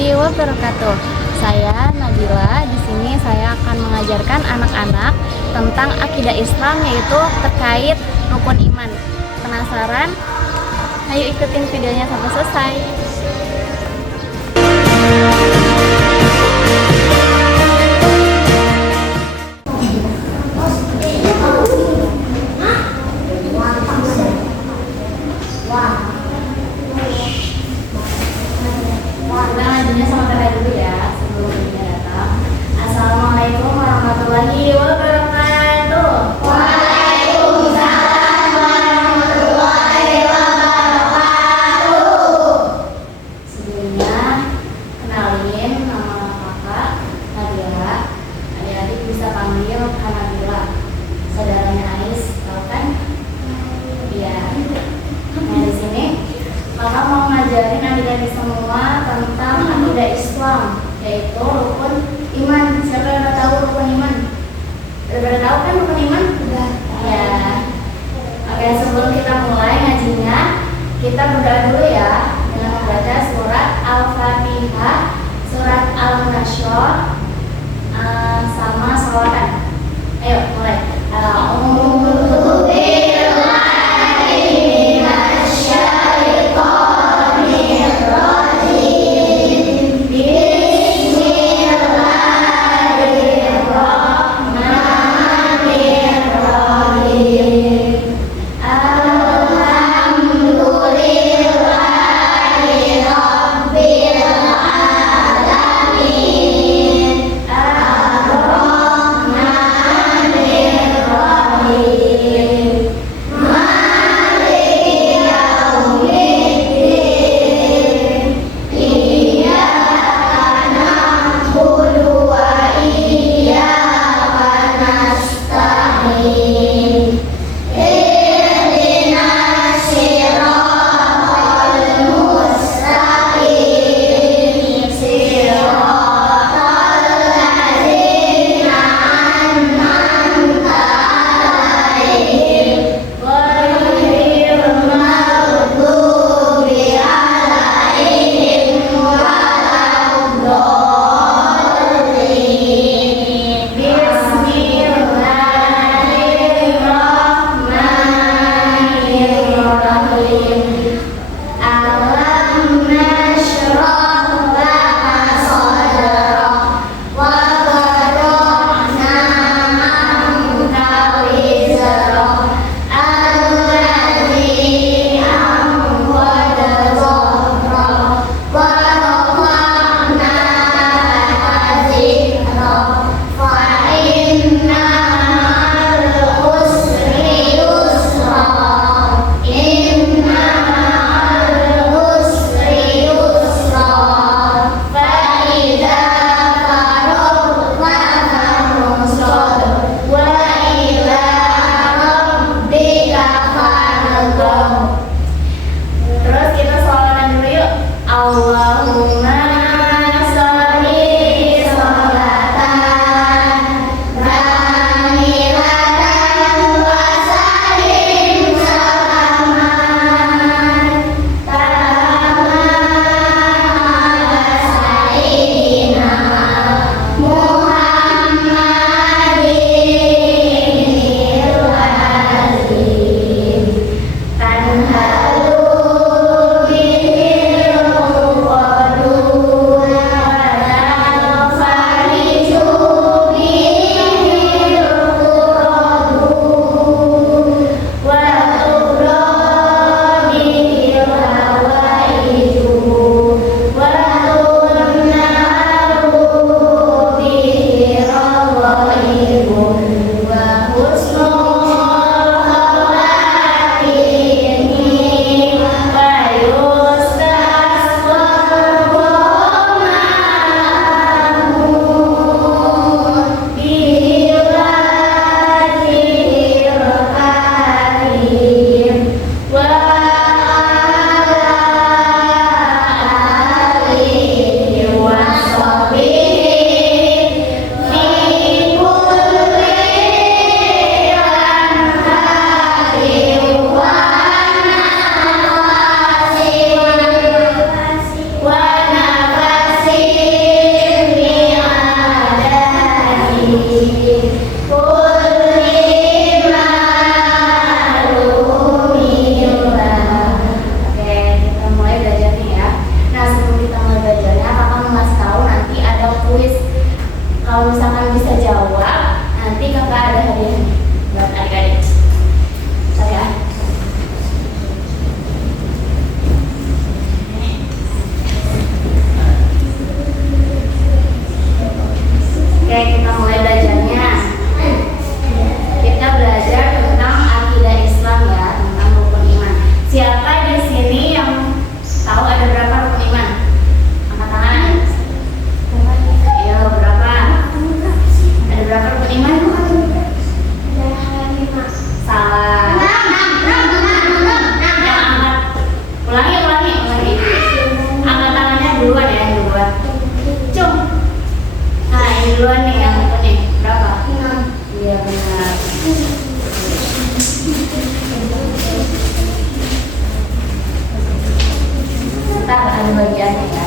warahmatullahi wabarakatuh. Saya Nabila. Di sini saya akan mengajarkan anak-anak tentang akidah Islam, yaitu terkait rukun iman. Penasaran? Ayo ikutin videonya sampai selesai. Kita ngajinya sama kakak dulu ya sebelum kita datang. Assalamualaikum warahmatullahi wabarakatuh. Waalaikumsalam warahmatullahi wabarakatuh. Sebelumnya kenalin, nama kakak Nabila. Adik-adik bisa panggil Kak Nabila. Saudaranya Ais, tahu kan? Iya. Nah, di sini kakak mau ngajarin adik-adik semua tentang akidah Islam, yaitu rukun iman. Siapa yang udah tahu rukun iman? Udah tahu kan rukun iman? Udah. Ya. Oke, sebelum kita mulai ngajinya, kita berdoa dulu ya dengan membaca surat Al-Fatihah, surat Al-Nasyr, sama sholawatan. Ayo mulai. Amin. ada kuis. Kalau misalkan bisa jawab, nanti kakak ada hadiah buat adik-adik. Saya. Oke, kita mulai belajarnya. Kita belajar tentang akidah Islam ya, tentang rukun iman. Siapa di sini yang tahu ada berapa rukun iman? Angkat tangan. Ayo, berapa? Ada berapa rukun iman? Salah. Yang angkat. Ulangi. Angkat tangannya duluan ya, duluan. Cung. Nah, ini duluan nih yang rukun nih. Berapa? Iya, benar. Ntar ada bagiannya ya.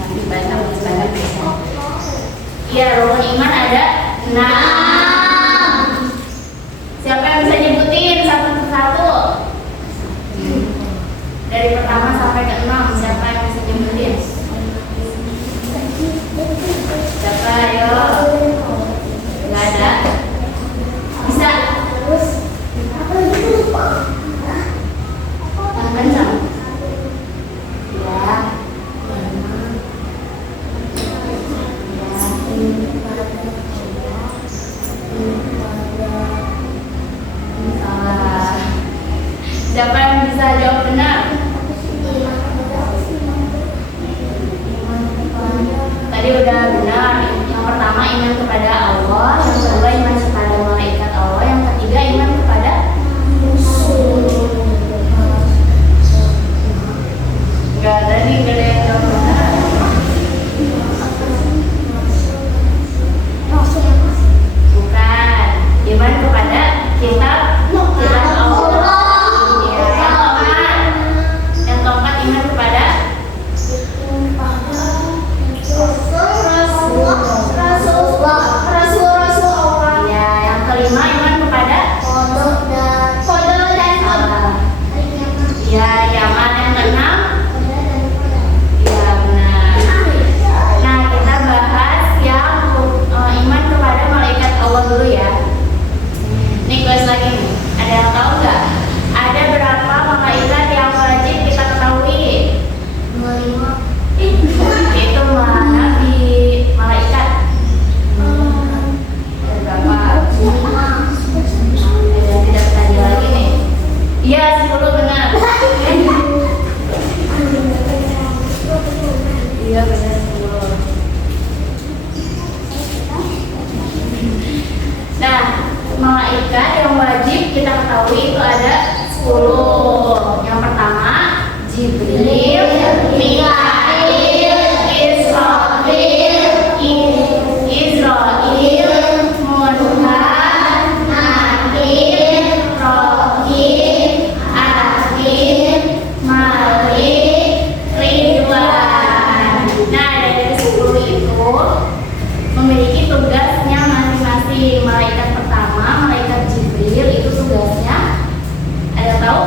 Nanti banyak bisa. Iya, rukun iman ada 6. Siapa yang bisa nyebutin satu persatu? Dari pertama sampai ke 6, siapa yang bisa nyebutin? Siapa? Ayo. Nggak ada. Bisa. Yang kencang. Ya. Salah. Siapa yang bisa jawab benar? Tadi udah benar. Yang pertama iman kepada Allah, yang kedua iman kepada malaikat Allah, yang ketiga iman kepada nggak ada yang jawab benar. Bukan. Iman kepada kitab Allah. Ya, yang keempat iman kepada Rasul. Ya, yang kelima iman kepada Qadar dan Qadar. Ya, Yaman. Yang keenam. Ya, benar. Nah, kita bahas yang iman kepada malaikat Allah dulu ya. Nih guys lagi nih. Ada yang tahu nggak? Ada berapa malaikat yang wajib kita ketahui? 25. Itu mana di malaikat? Ada berapa? Ada tidak tadi lagi nih. Iya, 10 benar. Iya benar 10. Nah, malaikat yang wajib kita ketahui itu ada 10. Yang pertama Jibril, Mikail, Israil, Munhan, Nakir, Rohim, Akhir, Malik, Ridwan. Nah, dari 10 itu memiliki tugasnya masing-masing. Malaikat pertama, malaikat Jibril, itu tugasnya ada tahu?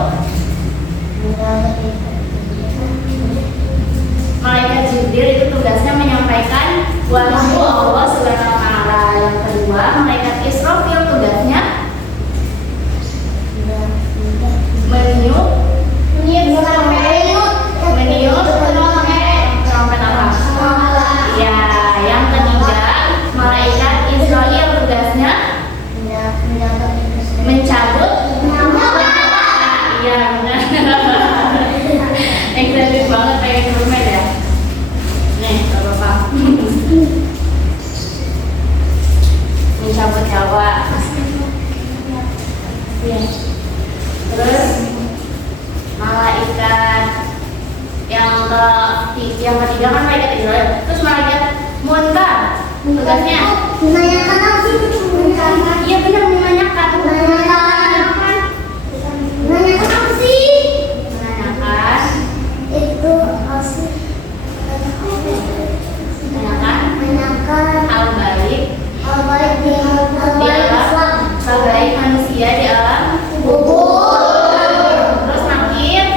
Malaikat Jibril itu tugasnya menyampaikan wahyu Allah Subhanahu wa taala. Yang kedua, malaikat Israfil tugasnya meniup trompet apa? Ya, yang ketiga, malaikat Israel tugasnya mencabut iya benar. Excited banget pengen mermaid ya. Nih, Bapak. Mencabut nyawa. Iya. Terus malaikat yang ketiga kan malaikat Israel. Terus malaikat Munkar tugasnya menanyakan apa sih? Iya benar, menanyakan apa sih? Menanyakan itu asli. Menanyakan hal baik di alam, hal baik manusia di alam kubur. Terus nakir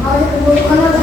kalau dikuburkan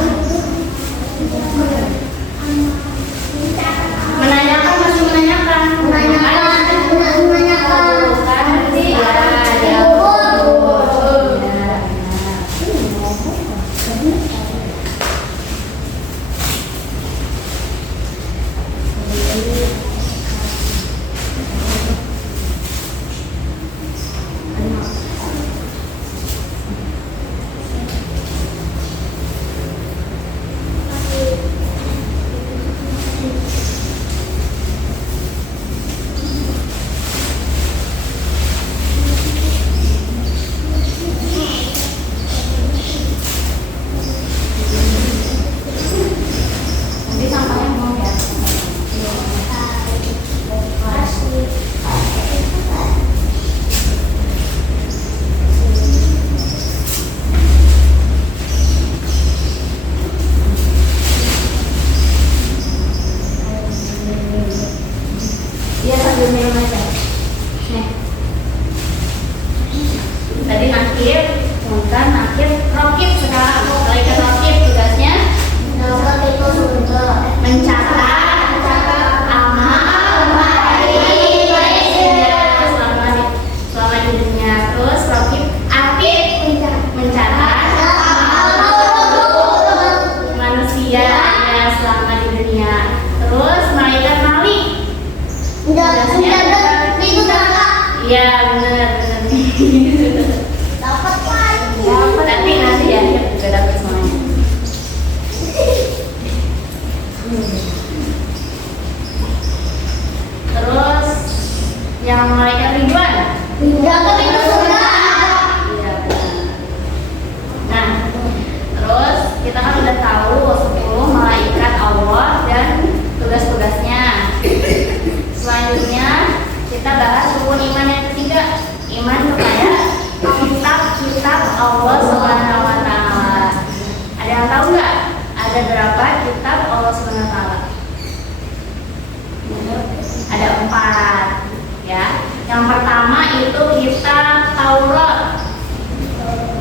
yang tahu nggak ada berapa kitab Allah Subhanahu Wa Taala? Ada 4 ya. Yang pertama itu kitab Taurat.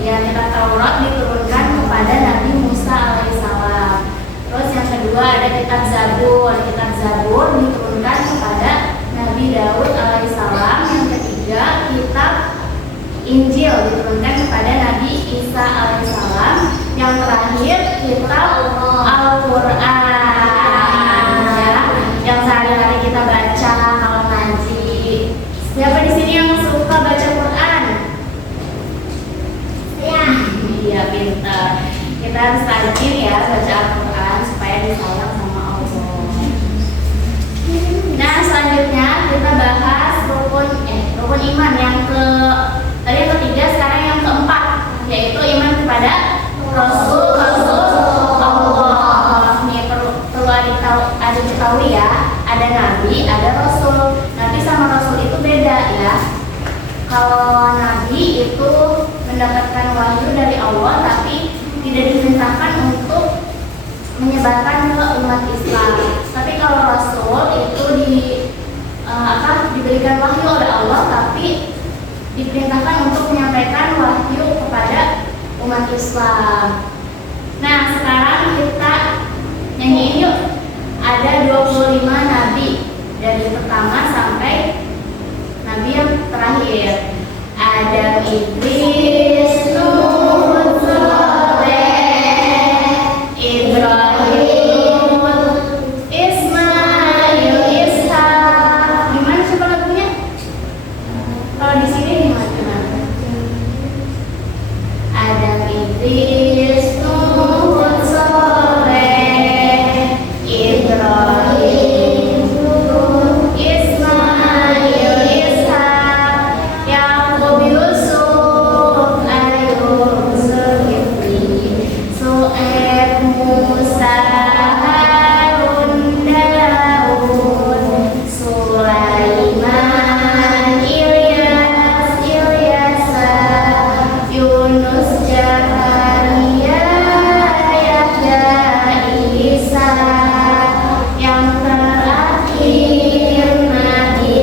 Ya, kitab Taurat diturunkan kepada Nabi Musa alaihissalam. Terus yang kedua ada kitab Zabur. Kitab Zabur diturunkan kepada Nabi Daud alaihissalam. Yang ketiga kitab Injil diturunkan kepada Nabi Isa alaihissalam. Yang terakhir kitab Al-Quran ya, yang sehari-hari kita baca kalau ngaji. Siapa di sini yang suka baca Quran? Ya. Iya, pintar. Kita harus rajin ya baca Al-Quran supaya disayang sama Allah. Nah, selanjutnya kita bahas rukun iman yang tadi yang ketiga, sekarang yang keempat, yaitu iman kepada Rasul Allah. Nih perlu ada diketahui ya, ada Nabi, ada Rasul. Nabi sama Rasul itu beda ya. Kalau Nabi itu mendapatkan wahyu dari Allah, tapi tidak diperintahkan untuk menyebarkan ke umat Islam. Tapi kalau Rasul itu diberikan wahyu oleh Allah, tapi diperintahkan untuk menyampaikan wahyu kepada umat Islam. Nah, sekarang kita nyanyiin yuk. Ada 25 nabi dari pertama sampai nabi yang terakhir. Adam, Idris, Nuh, Saleh, Ibrahim, Ismail, Ishak. Gimana coba lagunya? Kalau di sini gimana? Adam, Idris, Nuh, Saleh, Ibrahim, Ismail, Ishak, Yakub, Yusuf, Ayub, Zulkifli, Su'aib, Musa, Harun, Daud, Sulaiman, Ilyas, Ilyasa, Yunus, Zakaria, Yahya, Isa, yang terakhir Nabi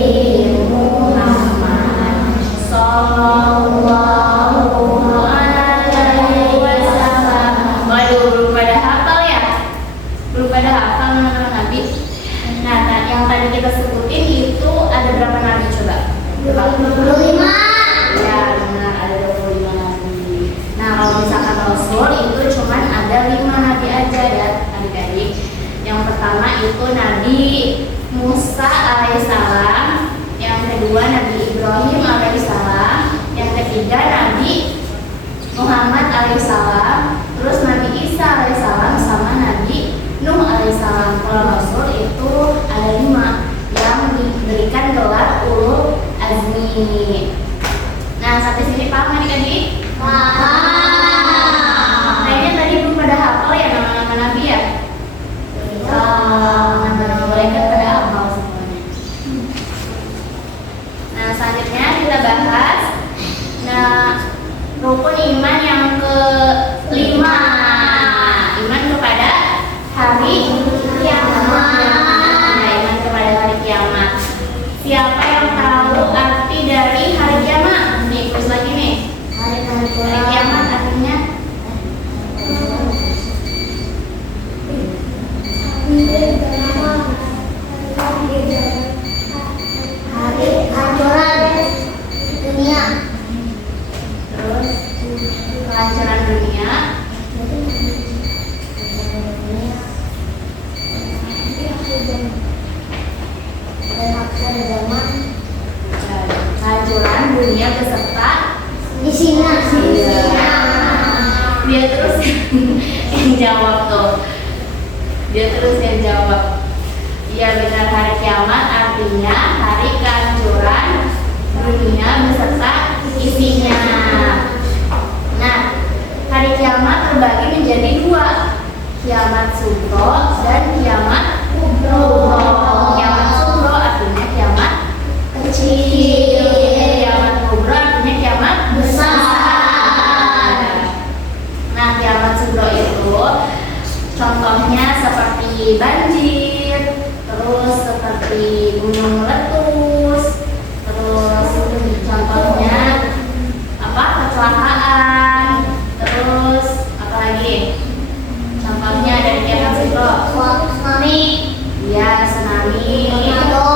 Muhammad Sallallahu Alaihi Wasallam. Waduh, belum pada hafal ya? Belum pada hafal nama Nabi. Nah, yang tadi kita sebutin itu ada berapa Nabi coba? 25. Ya, benar, ada 25 Nabi. Nah, kalau misalkan Rasul itu cuman ada 5 Nabi aja ya adik-adik. Yang pertama itu Nabi Musa alaihissalam, yang kedua Nabi Ibrahim alaihissalam, yang ketiga Nabi Muhammad alaihissalam, terus Nabi Isa alaihissalam sama Nabi Nuh alaihissalam. Kalau Rasul itu ada 5 yang diberikan gelar ulul azmi. Nah, sampai sini paham adik-adik? Paham. Kayaknya tadi belum pada hafal ya nama-nama Nabi ya? Malaikat pada hafal semuanya. Nah, selanjutnya kita bahas rukun iman yang ke-5, iman kepada hari kiamat. Nah, iman kepada hari kiamat. Siapa yang tahu arti dari hari kiamat? Nih, kuis lagi nih. Hari kiamat artinya hari hancuran dunia. Terus kehancuran dunia. Kehancuran dunia beserta isinya. Dia terus yang jawab tuh. Dia terus yang jawab. Iya, benar, hari kiamat artinya hari kehancuran dunia beserta isinya. Nah, hari kiamat terbagi menjadi 2, kiamat sugro dan kiamat kubro. Kiamat sugro artinya kiamat kecil, kiamat kubro artinya kiamat besar. Nah, kiamat sugro itu seperti banjir, terus seperti gunung meletus, terus contohnya apa, kecelakaan, terus apa lagi? Contohnya dari Mas Bro. Tsunami. Iya, tsunami. Tornado.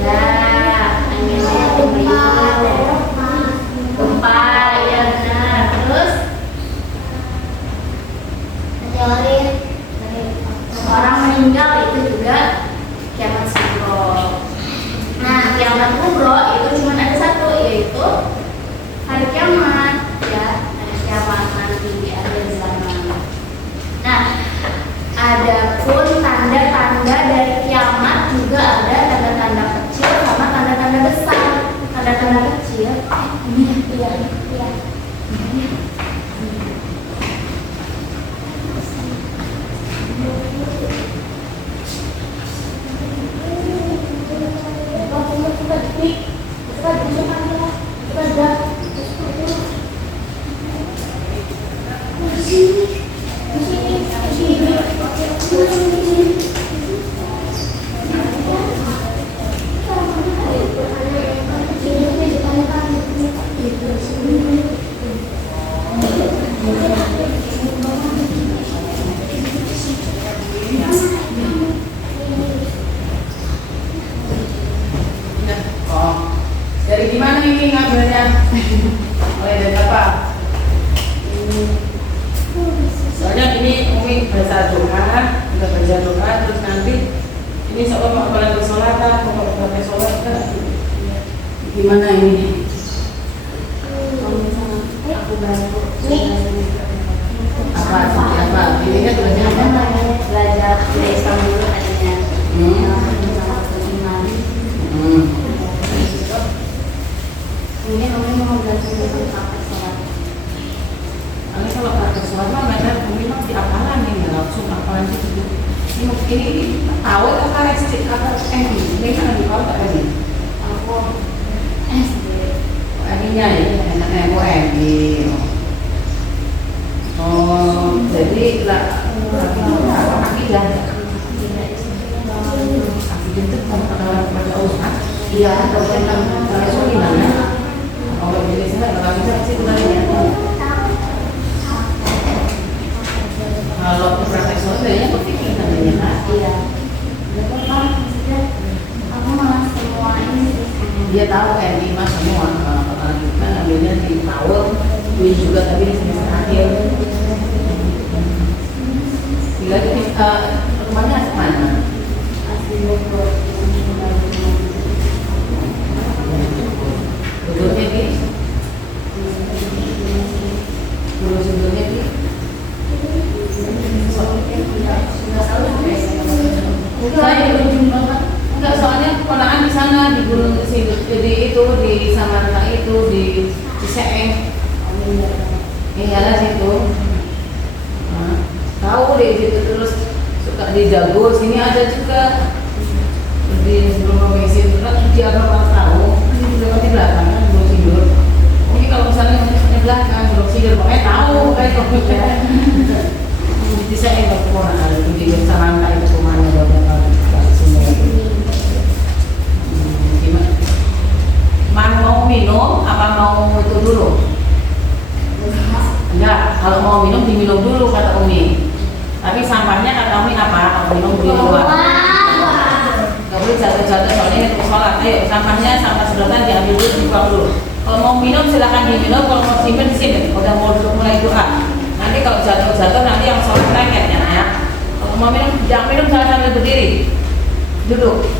Iya, anginnya gempa, ya benar. Terus Meteorit. orang meninggal itu juga kiamat kubro. Nah, kiamat kubro itu cuma ada satu, yaitu hari kiamat, ya, hari kiamat nanti di akhir zaman. Nah, adapun tanda-tanda dari kiamat juga ada tanda-tanda kecil sama tanda-tanda besar. Tanda-tanda kecil, iya. Dari gimana ini ngajarnya? Mulai dari apa? Soalnya ini Umi baca doa, udah baca doa, terus nanti ini soal mau kalian bersolat, mau pakai sholat kan? Gimana ini? Aku bantu. Apa? Ini kan belajar apa? Belajar dari Islam dulu tadinya. Ini mau belajar dulu pakai sholat. Ini kalau pakai sholat mah benar, Umi mah diapalan nih, nggak langsung apalan gitu. Ini tahu atau karek sih? Ini kan di bawah tak ini? Aku SD. Ininya ya, enaknya aku Oh, jadi lah, akidah itu pada Allah. Iya, kalau gimana? Kalau jadi saya nggak bisa sih sebenarnya. Kalau praktek sholat kayaknya berpikir namanya. Iya. Betul kan? Maksudnya aku malah semua ini sih. Dia tahu MI mas semua kita ambilnya di power, ini juga tapi di semester akhir. Bila kita rumahnya mana? Asli Bogor. Bogornya di? Bogor sebelumnya di? Saya di ujung banget. Enggak, soalnya ponakan di sana di gunung jadi itu di Samarta itu di Ciseeng. Iya lah situ. Nah, tahu deh situ terus suka di Dago sini ada juga di sebelum Romesin itu kan dia berapa tahu di belakang kan belum tidur. Mungkin kalau misalnya di belakang belum tidur pokoknya tahu kayak komputer. Di Ciseeng itu ponakan itu di Samarta itu rumahnya bapak semua itu. Mau minum apa mau itu dulu? Enggak, kalau mau minum diminum dulu kata Umi. Tapi sampahnya kata Umi apa? Kalau minum dulu keluar. Gak boleh jatuh-jatuh soalnya itu sholat. Ayo sampahnya sampah sedotan diambil dulu dibuang dulu. Kalau mau minum silahkan diminum, kalau mau simpen disimpen. Udah mau mulai doa. Nanti kalau jatuh-jatuh nanti yang sholat lengketnya ya. Kalau mau minum jangan minum sambil berdiri. Duduk,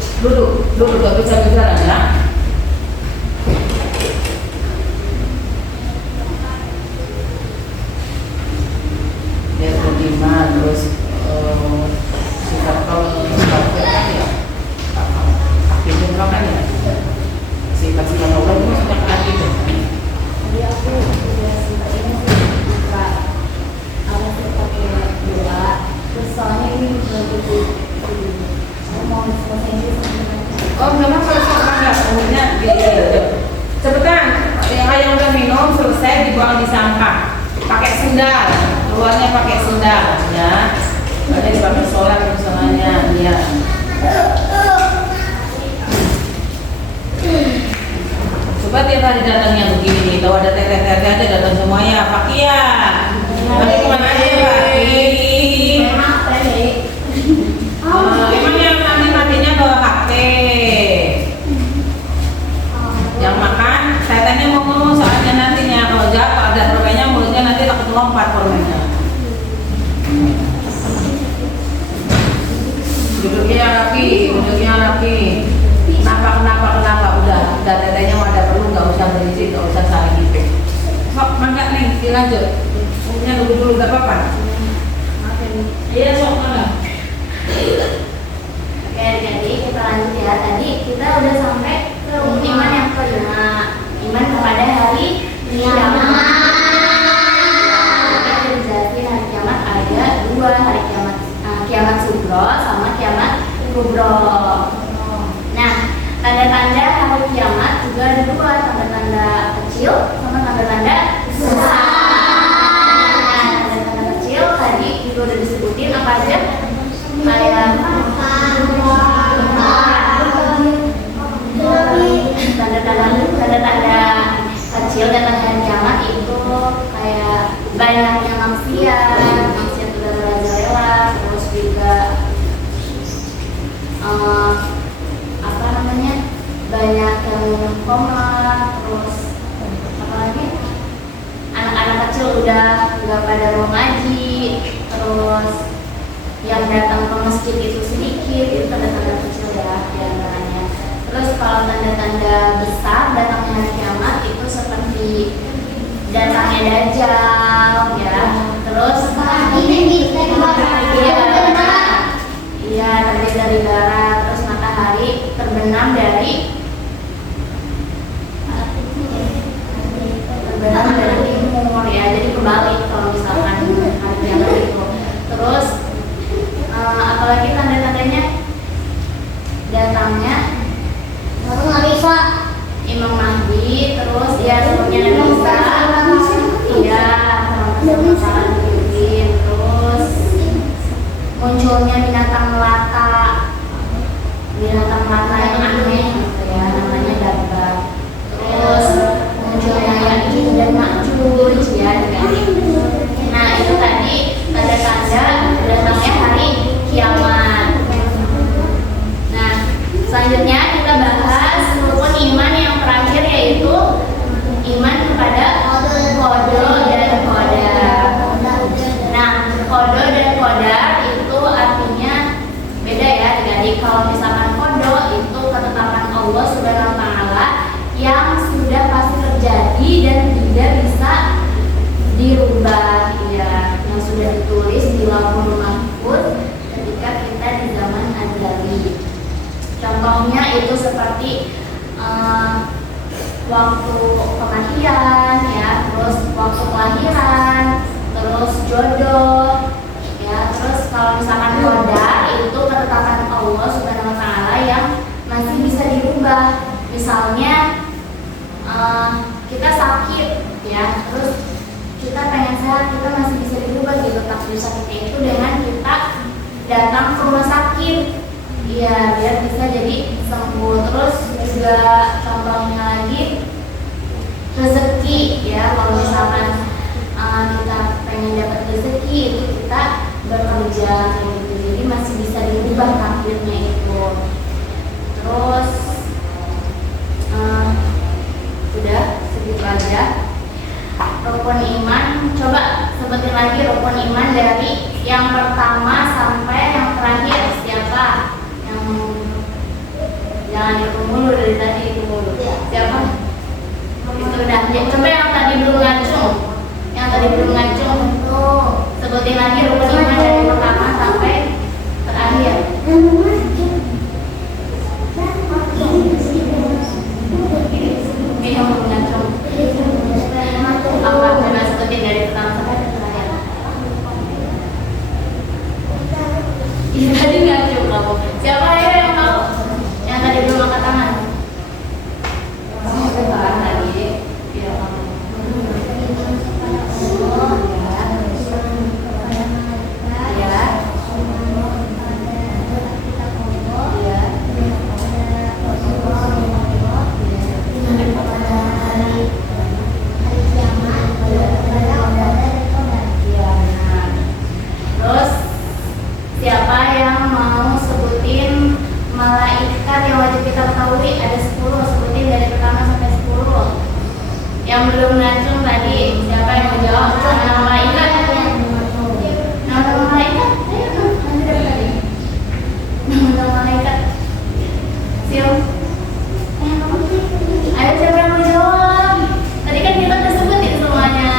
gak bisa bicara ya. Dia beriman terus sikap kalau kan ya aktifnya kan ya sifat-sifat Allah itu maksudnya aktif. Jadi aku udah sempat ini buka apa sih pakai doa. Terus soalnya ini begitu. Aku mau selesai ini sebenarnya. Oh memang kalau nggak umumnya cepetan yang udah minum selesai dibuang di sampah pakai sendal, keluarnya pakai sendal ya. Ada dipakai sholat misalnya, ya. Coba tiap hari datangnya begini, kalau ada teteh-teteh aja datang semuanya. Pak Kia, nanti kemana aja ya Pak? Emang yang nanti matinya bawa HP. Yang makan, tetehnya mau ngomong soalnya nantinya. Kalau jawab, kalau ada permennya mulutnya nanti takut lompat permennya. Duduknya rapi. Kenapa? Udah tetehnya mau ada perlu nggak usah berisik, nggak usah saling gitu. Sok, mangga nih, dilanjut. Umumnya dulu nggak apa-apa. Iya sok mangga. Oke, jadi kita lanjut ya. Tadi kita udah sampai ke iman yang kelima, iman kepada hari kiamat. Kita dijelasin hari kiamat ada dua, hari kiamat, kiamat sugro sama kiamat kubro. Nah, tanda-tanda hari kiamat juga ada dua, tanda-tanda kecil sama tanda-tanda besar. Nah, tanda-tanda kecil tadi juga udah disebutin apa aja? Kayak tanda-tanda kecil dan tanda hari kiamat itu kayak banyaknya maksiat udah merajalela, terus juga banyak yang koma, terus apalagi anak-anak kecil udah nggak pada mau ngaji, terus yang datang ke masjid itu sedikit, itu tanda-tanda kecil ya diantaranya. Terus kalau tanda-tanda besar datangnya hari kiamat itu seperti datangnya Dajjal ya, terus iya tadi dari barat, terus matahari terbenam dari timur ya, jadi kebalik kalau misalkan hari kiamat itu. Terus apalagi tanda-tandanya datangnya Imam Mahdi, terus ya sebelumnya Nabi Isa, iya masalah bikin, terus munculnya binatang melata yang aneh gitu ya, namanya dabba. Terus munculnya Ya'juj dan Ma'juj ya, nah itu tadi tanda-tanda datangnya hari kiamat. Nah selanjutnya kita bahas rukun iman yang terakhir, yaitu iman kepada qada dan qadar. Nah qada dan qadar itu artinya beda ya. Jadi kalau misalkan qada itu ketetapan Allah Subhanahu wa taala yang sudah pasti terjadi dan tidak bisa dirubah ya, yang sudah ditulis di Lauhul Mahfuz ketika kita di zaman azali. Contohnya itu seperti waktu kematian ya, terus waktu kelahiran, terus jodoh ya. Terus kalau misalkan qadar itu ketetapan Allah Subhanahu wa taala yang masih bisa dirubah. Misalnya kita sakit ya, terus kita pengen sehat, kita masih bisa dirubah gitu takdir sakitnya itu dengan kita datang ke rumah sakit ya, biar bisa jadi sembuh. Terus juga contohnya lagi rezeki ya, kalau misalkan kita pengen dapat rezeki itu kita bekerja gitu, jadi masih bisa dirubah takdirnya itu. Terus udah segitu aja rukun iman. Coba sebutin lagi rukun iman dari yang pertama sampai yang terakhir. Siapa yang jangan dihitung mulu dari tadi, itu mulu. Siapa? Itu udah. Coba yang tadi belum ngacung, sebutin lagi rukun iman dari pertama sampai terakhir. Ini yang belum ngacung. Apa coba sebutin dari pertama sampai terakhir? Ini tadi ngacung kamu. Siapa ya yang tahu? Yang tadi belum angkat tangan. Kamu lagi. Ya kamu. Ya. sebutin malaikat yang wajib kita ketahui. Ada 10, sebutin dari pertama sampai 10. Yang belum ngacung tadi, siapa yang mau jawab? Nama malaikat. Nama malaikat? Ayo, nanti dari tadi. Nama malaikat. Siap. Ayo, siapa yang mau jawab? Tadi kan kita udah sebutin semuanya.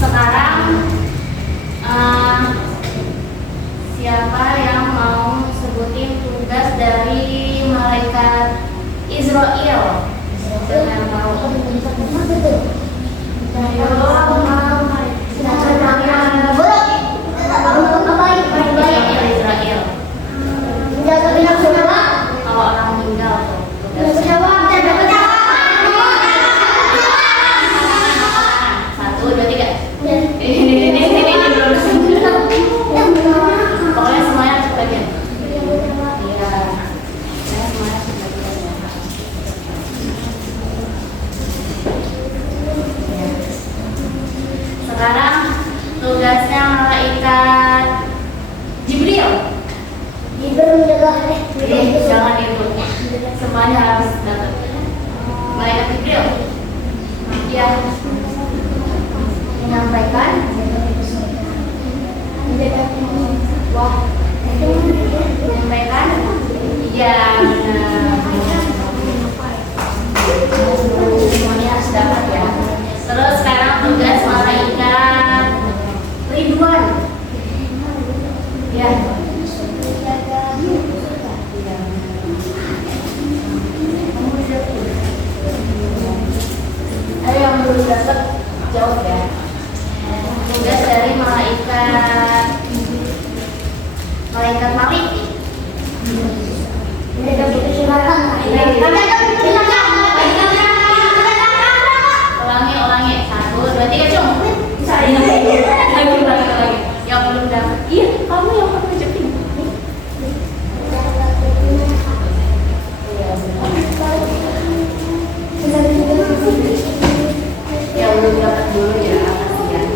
Sekarang siapa yang mau sebutin tugas dari malaikat Israel? Siapa yang tahu? Israel. Kalau orang meninggal tuh tugasnya. 1, 2, 3. Ini belum semua. Pokoknya semuanya harus bagian. Iya. Semuanya harus bagian. Sekarang tugasnya malaikat Jibril. Jangan itu. Semuanya harus dapat. Malaikat Jibril. Ya. Menyampaikan. Menyampaikan. Iya. Semuanya harus dapat ya. Terus sekarang tugas malaikat Ridwan. Ya. Ayo yang belum dapat jawab ya. Tugas dari malaikat Malik. Ulangi. 1, 2, 3, cung. Lagi. Yang belum dapat. Iya, kamu yang mau ucapin. Ya belum dapat dulu ya, kasihan.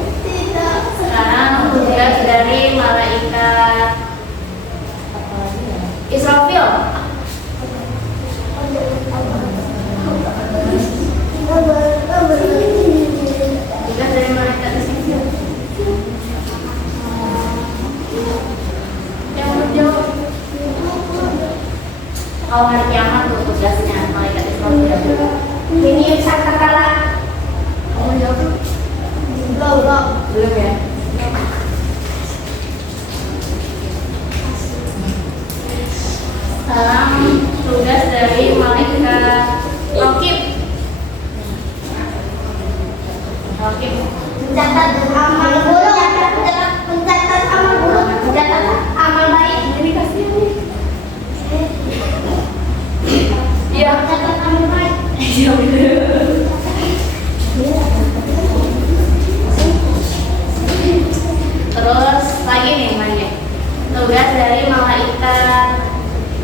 Sekarang tugas dari malaikat Israfil. Tugas dari malaikat Israfil. Yang belum jawab. Kalau hari kiamat tuh tugasnya malaikat Israfil. Ini sangkakala. Kamu jawab? Belum ya? Sekarang tugas dari malaikat Raqib. Mencatat amal buruk, mencatat amal buruk, mencatat amal baik. Ini kasih nih. Iya, mencatat amal baik. Iya bener. Terus lagi nih banyak tugas dari malaikat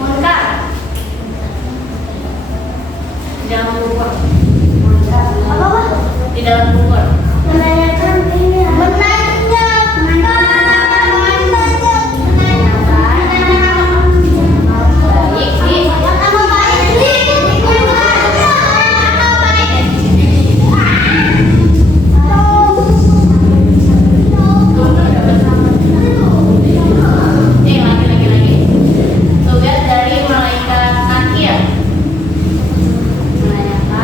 Munkar. Di dalam kubur. Apa? Di dalam kubur. Menanyakan ini. Lagi. Tugas dari malaikat Nakir. Menanyakan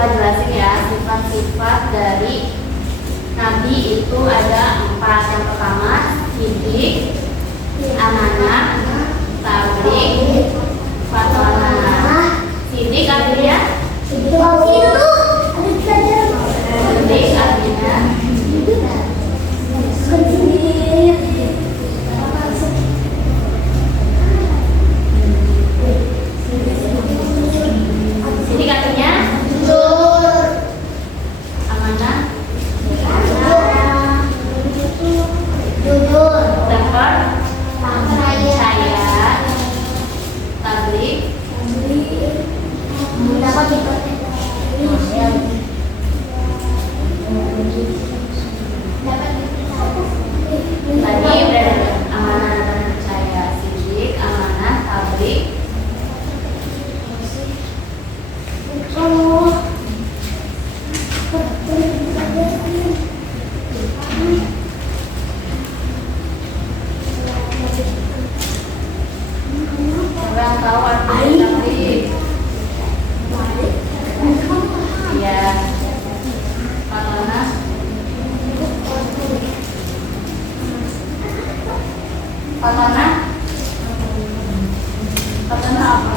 Papa jelasin ya, sifat-sifat dari Nabi itu ada 4. Yang pertama, sidik, amanah, tabligh, fatwana. Sidik artinya? Sidik artinya? Sidik artinya? Amanah, dapat, percaya, tabligh, tadi udah ada amanah dan percaya, sidik, amanah, tabligh, orang tahu arti tabligh? Iya. Fatwana? Fatwana? Fatwana apa?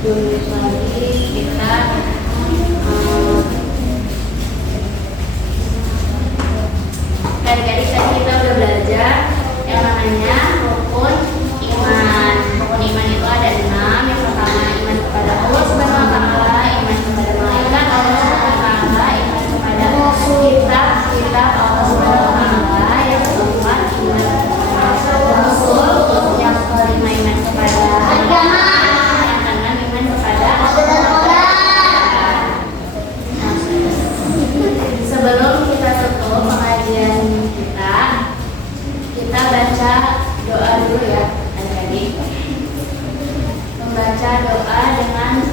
Dulu lagi kita adik-adik tadi kita udah belajar yang namanya rukun iman. Rukun iman itu ada 6. Yang pertama iman kepada Allah Subhanahu wa taala, iman kepada malaikat Allah Subhanahu wa taala, iman kepada kitab Allah Subhanahu wa taala. Yang keempat iman kepada Rasul. Yang kelima iman kepada agama. Yang keenam iman kepada sebelum kita tutup pengajian kita baca doa dulu ya adik-adik. Membaca doa dengan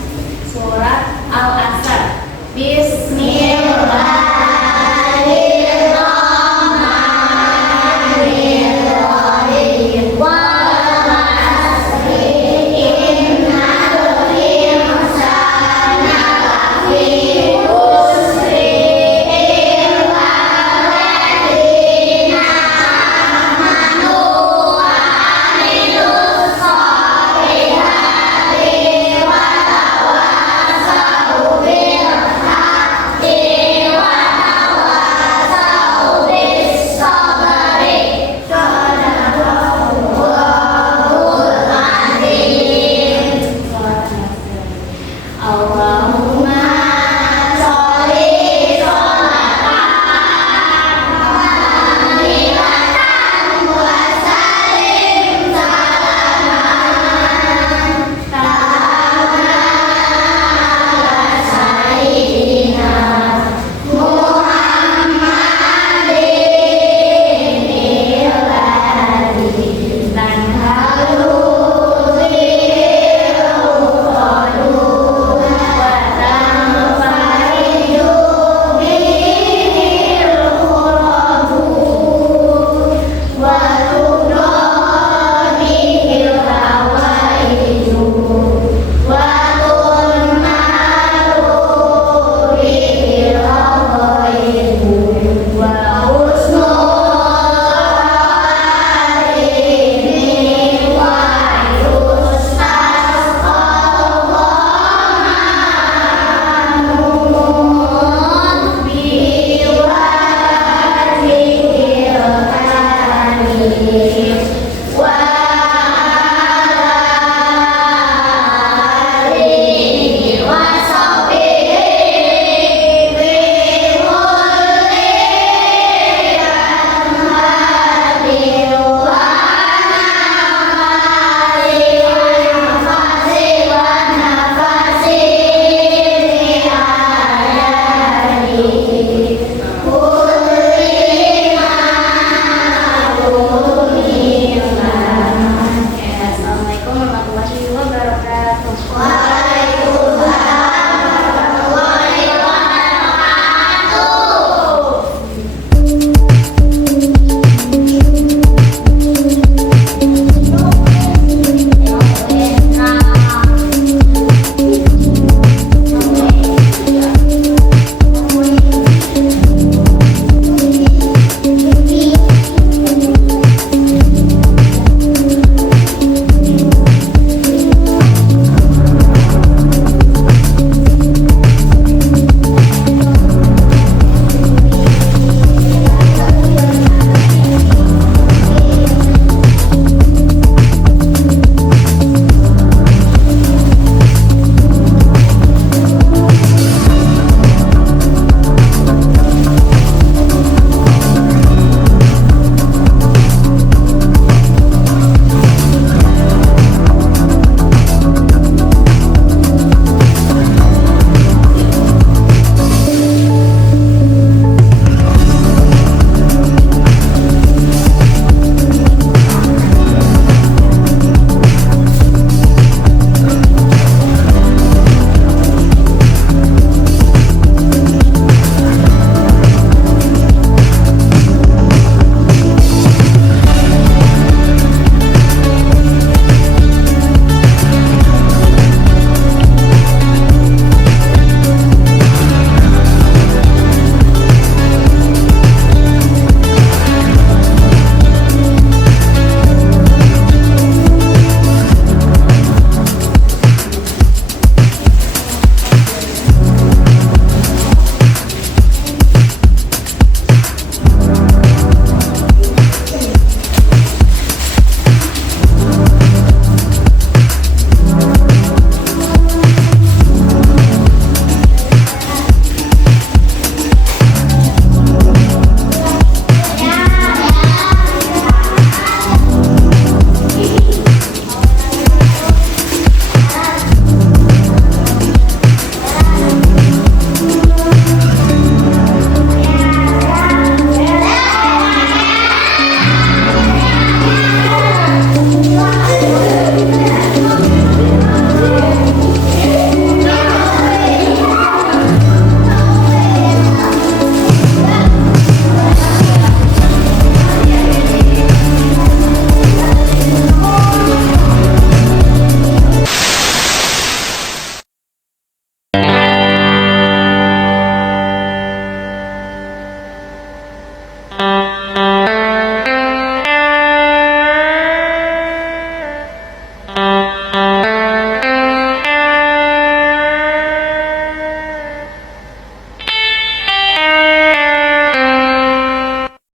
surat Al-Asr. Bismillahirrahmanirrahim. Allah